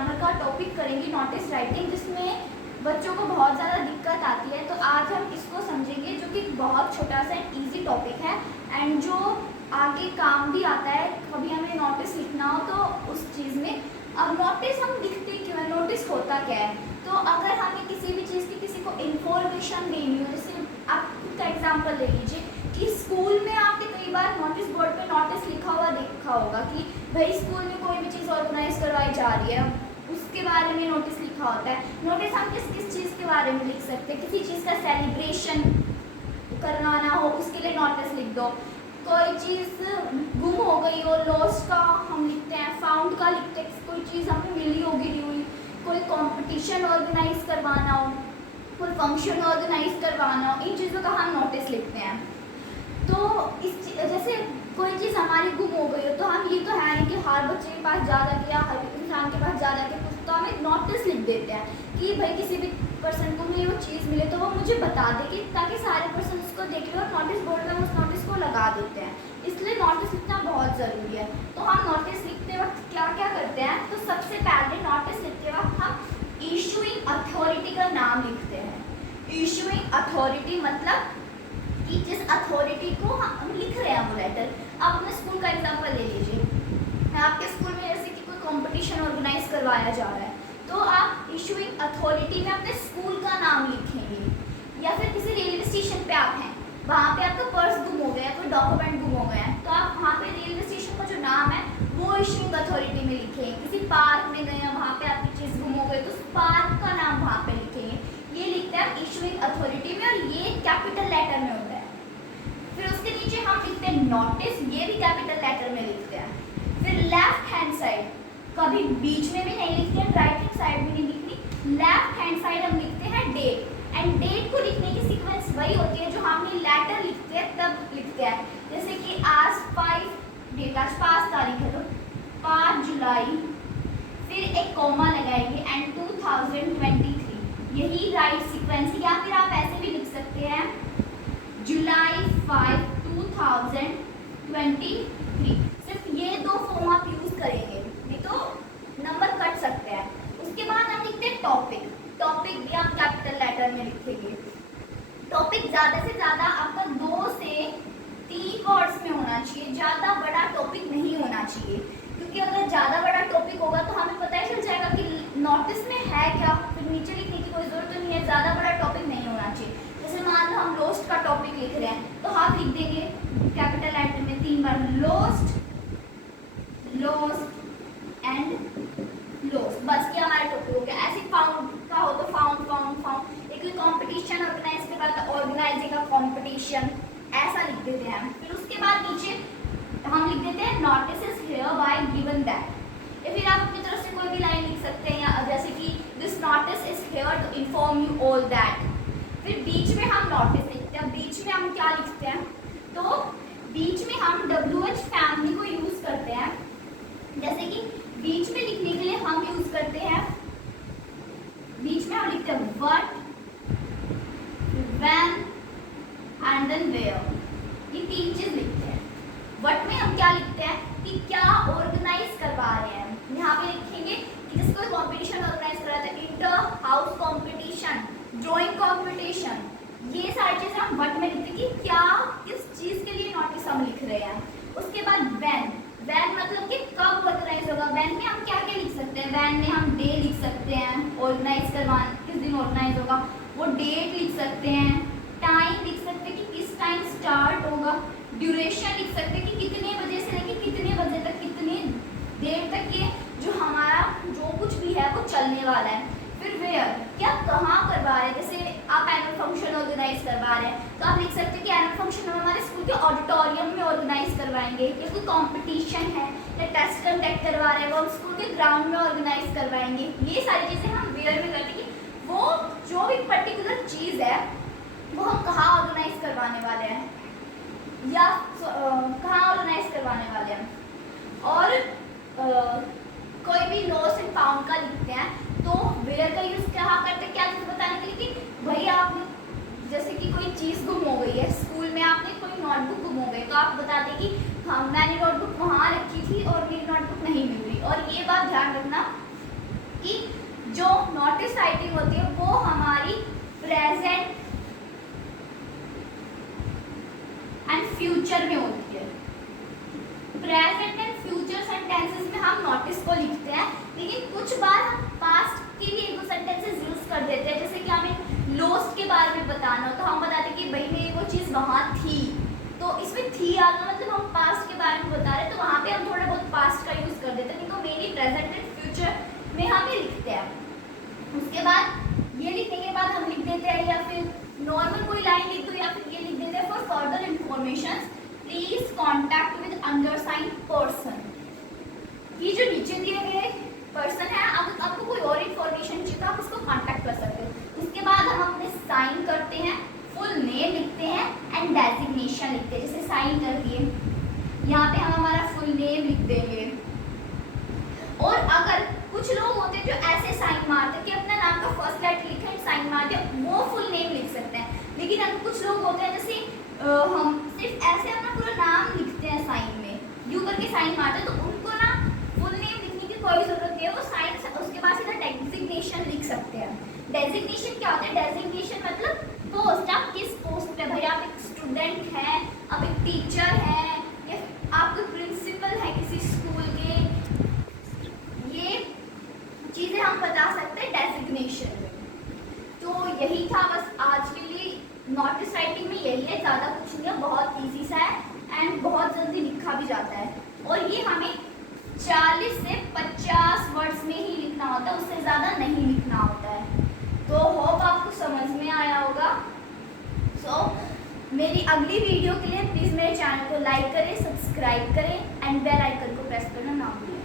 Grammar का topic करेंगे notice writing, जिसमें बच्चों को बहुत ज़्यादा दिक्कत आती है। तो आज हम इसको समझेंगे, जो कि बहुत छोटा सा इजी टॉपिक है एंड जो आगे काम भी आता है। कभी हमें नोटिस लिखना हो तो उस चीज़ में, अब नोटिस हम लिखते क्यों हैं, नोटिस होता क्या है। तो अगर हमें किसी भी चीज़ की किसी को इन्फॉर्मेशन देनी हो, जैसे आप खुद का एग्जाम्पल ले लीजिए कि स्कूल में आपने कई बार नोटिस बोर्ड पे नोटिस लिखा हुआ देखा होगा कि भाई स्कूल में कोई भी चीज़ ऑर्गेनाइज करवाई जा रही है, उसके बारे में नोटिस लिखा होता है। नोटिस हम किस किस चीज़ के बारे में लिख सकते हैं, किसी चीज़ का सेलिब्रेशन करवाना हो उसके लिए नोटिस लिख दो, कोई चीज़ गुम हो गई हो लॉस्ट का हम लिखते हैं, फाउंड का लिखते हैं, कोई चीज़ हमें मिली हो गिरी हुई, कोई कंपटीशन ऑर्गेनाइज करवाना हो, कोई फंक्शन ऑर्गेनाइज करवाना हो, इन चीज़ों का हम नोटिस लिखते हैं। तो इस जैसे कोई चीज़ हमारी गुम हो गई हो तो हम, ये तो है नहीं कि हर बच्चे के पास ज़्यादा के या हर इंसान के पास ज़्यादा के कुछ, तो हम एक नोटिस लिख देते हैं कि भाई किसी भी पर्सन को मुझे वो चीज़ मिले तो वो मुझे बता दे, कि ताकि सारे पर्सन उसको देख ले और नोटिस बोर्ड में उस नोटिस को लगा देते हैं। इसलिए नोटिस लिखना बहुत ज़रूरी है। तो हम नोटिस लिखते वक्त क्या क्या करते हैं, तो सबसे पहले नोटिस लिखते वक्त हम इशूइंग अथॉरिटी का नाम लिखते हैं। इशूइंग अथॉरिटी मतलब कि जिस अथॉरिटी को हम लिख रहे हैं वो लेटर। आप अपने स्कूल का एग्जांपल ले लीजिए, आपके स्कूल में जैसे कि कोई कंपटीशन ऑर्गेनाइज करवाया जा रहा है, तो आप इशूइंग अथॉरिटी में अपने स्कूल का नाम लिखेंगे। या फिर किसी रेलवे स्टेशन पे आप हैं, वहाँ पे आपका पर्स गुम हो गया, कोई डॉक्यूमेंट गुम हो गया है, तो आप वहाँ पे रेलवे स्टेशन का जो नाम है वो इशूइंग अथॉरिटी में लिखेंगे। किसी पार्क में गए हैं, वहाँ पे आपकी चीज़ गुम हो गई तो उस पार्क का नाम वहाँ पे लिखेंगे। ये लिखते हैं इशूइंग अथॉरिटी में, और ये कैपिटल लेटर में होता है। फिर उसके नीचे हम लिखते हैं नोटिस, ये भी कैपिटल लेटर में लिखते हैं। फिर लेफ्ट हैंड साइड, कभी बीच में भी नहीं लिखते हैं, राइट हैंड साइड भी नहीं लिखनी, लेफ्ट हैंड साइड हम लिखते हैं डेट। एंड डेट को लिखने की सीक्वेंस वही होती है जो हमने लेटर लिखते हैं तब लिखते हैं। जैसे कि आज 5 तारीख है तो 5 जुलाई, फिर एक कॉमा लगाएंगे एंड 2023, यही राइट सीक्वेंस है। या फिर आप ऐसे भी लिख सकते हैं जुलाई 5, 2023। सिर्फ ये दो फॉर्म आप यूज करेंगे, नहीं तो नंबर कट सकते हैं। उसके बाद हम लिखते हैं टॉपिक। टॉपिक भी हम कैपिटल लेटर में लिखेंगे। टॉपिक ज़्यादा से ज़्यादा आपका 2 से 3 वर्ड्स में होना चाहिए, ज़्यादा बड़ा टॉपिक नहीं होना चाहिए, क्योंकि अगर ज़्यादा बड़ा टॉपिक होगा तो हमें पता ही चल जाएगा कि नोटिस में है क्या, फिर नीचे लिखने की कोई ज़रूरत नहीं है। ज़्यादा बड़ा टॉपिक नहीं होना चाहिए। जैसे मान लो हम लोस्ट का टॉपिक लिख रहे हैं, तो हम लिख देंगे कैपिटल लेटर में 3 बार लोस्ट, लोस्ट एंड लोस्ट, बस ये हमारा टॉपिक हो गया। ऐसे फाउंड का हो तो फाउंड फाउंड फाउंड, एक कंपटीशन ऑर्गेनाइज के बाद ऑर्गेनाइजिंग अ कंपटीशन, ऐसा लिख देते हैं। फिर उसके बाद नीचे हम लिख देते हैं notice is here bye given that. या फिर आप अपनी तरफ से कोई भी लाइन लिख सकते हैं, या जैसे कि this notice is here to inform you all that. फिर बीच में हम नोटिस लिखते हैं। बीच में हम क्या लिखते हैं, तो बीच में हम WH फैमिली को यूज करते हैं। जैसे कि बीच में लिखने के लिए हम यूज करते हैं, बीच में हम लिखते हैं what, when and then where, ये 3 चीज लिखते हैं। व्हाट में हम क्या लिखते हैं कि क्या ऑर्गेनाइज करवा रहे हैं। यहाँ पे लिखेंगे कि जैसे कोई कॉम्पिटिशन ऑर्गेनाइज कर रहा है, inter house competition, drawing competition, ये सारी चीजें हम व्हाट में लिखते हैं कि क्या, किस चीज के लिए नोटिस हम लिख रहे हैं। उसके बाद व्हेन, व्हेन मतलब कि कब ऑर्गेनाइज होगा। व्हेन में हम क्या क्या लिख सकते हैं, व्हेन में हम डे लिख सकते हैं, ऑर्गेनाइज करवाना किस दिन ऑर्गेनाइज होगा, वो डेट लिख सकते हैं, टाइम लिख सकते हैं कि किस टाइम स्टार्ट होगा, ड्यूरेशन लिख सकते हैं कि कितने बजे से लेकर कितने बजे तक, कितनी देर तक ये जो हमारा जो कुछ भी है वो चलने वाला है। फिर वेयर, क्या कहाँ करवा रहे हैं। जैसे आप एनुअल फंक्शन ऑर्गेनाइज करवा रहे हैं तो आप लिख सकते हैं कि एनुअल फंक्शन हम हमारे स्कूल के ऑडिटोरियम में ऑर्गेनाइज करवाएंगे, या कोई कंपटीशन है या टेस्ट कंडक्ट करवा रहे हैं वो हम स्कूल के ग्राउंड में ऑर्गेनाइज करवाएंगे। ये सारी चीज़ें हम वेयर में करते हैं कि वो जो भी पर्टिकुलर चीज़ है वो हम कहाँ ऑर्गेनाइज करवाने वाले हैं, या कहाँ ऑर्गेनाइज करवाने वाले हैं। और कोई भी लॉस एंड फाउंड का लिखते हैं तो वेयर का यूज़ क्या करते हैं, क्या चीज़ बताने के लिए कि भाई आपने जैसे कि कोई चीज़ गुम हो गई है, स्कूल में आपने कोई नोटबुक गुम हो गई, तो आप बताते कि हाँ मैंने नोटबुक वहाँ रखी थी और मेरी नोटबुक नहीं मिल रही। और ये बात ध्यान रखना कि जो नोटिस राइटिंग होती है वो हमारी प्रेजेंट एंड फ्यूचर में होती है। प्रेजेंट एंड फ्यूचर सेंटेंसेस में हम नोटिस को लिखते हैं, लेकिन कुछ बार हम पास्ट के लिए एक दो सेंटेंसेस यूज कर देते हैं। जैसे कि हमें लॉस्ट के बारे में बताना हो तो हम बताते हैं कि भाई ने वो चीज़ वहाँ थी, तो इसमें थी आना मतलब हम पास्ट के बारे में बता रहे हैं, तो वहाँ पे हम थोड़ा बहुत पास्ट का यूज कर देते हैं, नहीं तो मेरी प्रेजेंट एंड फ्यूचर में हम ये लिखते हैं। उसके बाद ये लिखने के बाद हम लिख देते हैं या फिर नॉर्मल कोई लाइन लिख दो या फिर ये लिख देते हैं, for further information please contact with undersigned person. ये जो नीचे दिए गए पर्सन है, अब आपको कोई और इन्फॉर्मेशन चाहिए तो आप उसको कांटेक्ट कर सकते हो। उसके बाद हम अपने साइन करते हैं, फुल नेम लिखते हैं एंड डेजिग्नेशन लिखते हैं। जैसे साइन कर दिए, यहाँ पे हम हमारा फुल नेम लिख देंगे। और अगर कुछ लोग होते हैं जो ऐसे साइन मारते कि अपना नाम का फर्स्ट लेटर लिखा है साइन मार दिया, वो फुल नेम लिख सकते हैं। लेकिन अगर कुछ लोग होते हैं जैसे हम सिर्फ ऐसे अपना पूरा नाम लिखते हैं साइन में, यू करके साइन मारते हैं, तो उनको ना फुल नेम लिखने की कोई जरूरत नहीं है, वो साइन उसके बाद सीधा डेजिग्नेशन लिख सकते हैं। डेजिग्नेशन क्या होता है? डेजिग्नेशन मतलब पोस्ट, आप किस पोस्ट पे, भाई आप एक स्टूडेंट हैं, आप एक टीचर हैं, या आप कोई प्रिंसिपल है किसी स्कूल के, ये चीज़ें हम बता सकते हैं डेजिग्नेशन में। तो यही था बस आज के लिए। नोटिस राइटिंग में यही है, ज़्यादा कुछ नहीं है, बहुत ईजी सा है एंड बहुत जल्दी लिखा भी जाता है। और ये हमें 40 से 50 वर्ड्स में ही लिखना होता है, उससे ज़्यादा नहीं लिखना होता है। तो होप आपको समझ में आया होगा। मेरी अगली वीडियो के लिए प्लीज़ मेरे चैनल को लाइक करें, सब्सक्राइब करें एंड बेल आइकन को प्रेस करना ना भूलें।